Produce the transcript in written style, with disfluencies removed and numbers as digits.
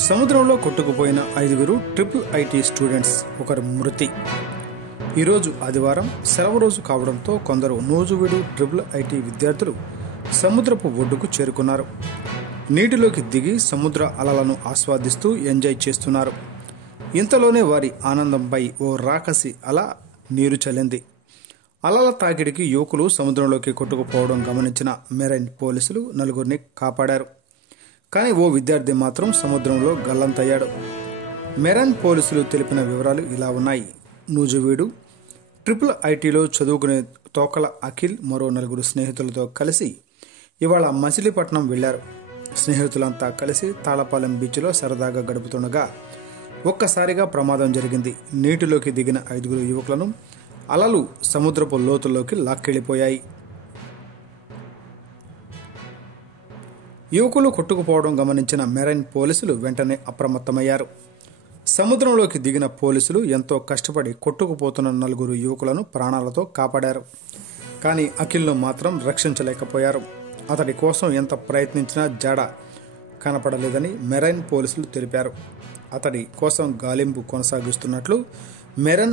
సముద్రంలో కొట్టుకుపోయిన 5 triple IT students, ఒకరు మృతి. ఈరోజు ఆదివారం సెలవు రోజు కావడంతో కొందరు నూజివీడు ట్రిపుల్ ఐటీ విద్యార్థులు సముద్రపు ఒడ్డుకు చేరుకున్నారు. నీటిలోకి దిగి సముద్ర అలలను ఆస్వాదిస్తూ ఎంజాయ్ చేస్తున్నారు. ఇంతలోనే వారి ఆనందంపై ఓ రాకసి అల నీరు చల్లింది. అలల తాకిడికి యువకులు సముద్రంలోకి కొట్టుకుపోవడం గమనించిన మెరైన్ పోలీసులు నలుగురిని కాపాడారు. కానీ ఓ విద్యార్థి మాత్రం సముద్రంలో గల్లంతయ్యాడు. మెరైన్ పోలీసులు తెలిపిన వివరాలు ఇలా ఉన్నాయి. నూజివీడు ట్రిపుల్ ఐటీలో చదువుకునే తోకల అఖిల్ మరో 4 స్నేహితులతో కలిసి ఇవాళ మచిలీపట్నం వెళ్లారు. స్నేహితులంతా కలిసి తాళపాలెం బీచ్లో సరదాగా గడుపుతుండగా ఒక్కసారిగా ప్రమాదం జరిగింది. నీటిలోకి దిగిన 5 యువకులను అలలు సముద్రపు లోతుల్లోకి లాక్కెళ్లిపోయాయి. యువకులు కొట్టుకుపోవడం గమనించిన మెరైన్ పోలీసులు వెంటనే అప్రమత్తమయ్యారు. సముద్రంలోకి దిగిన పోలీసులు ఎంతో కష్టపడి కొట్టుకుపోతున్న 4 యువకులను ప్రాణాలతో కాపాడారు. కానీ అఖిల్ను మాత్రం రక్షించలేకపోయారు. అతడి కోసం ఎంత ప్రయత్నించినా జాడ కనపడలేదని మెరైన్ పోలీసులు తెలిపారు. అతడి కోసం గాలింపు కొనసాగిస్తున్నట్లు మెరైన్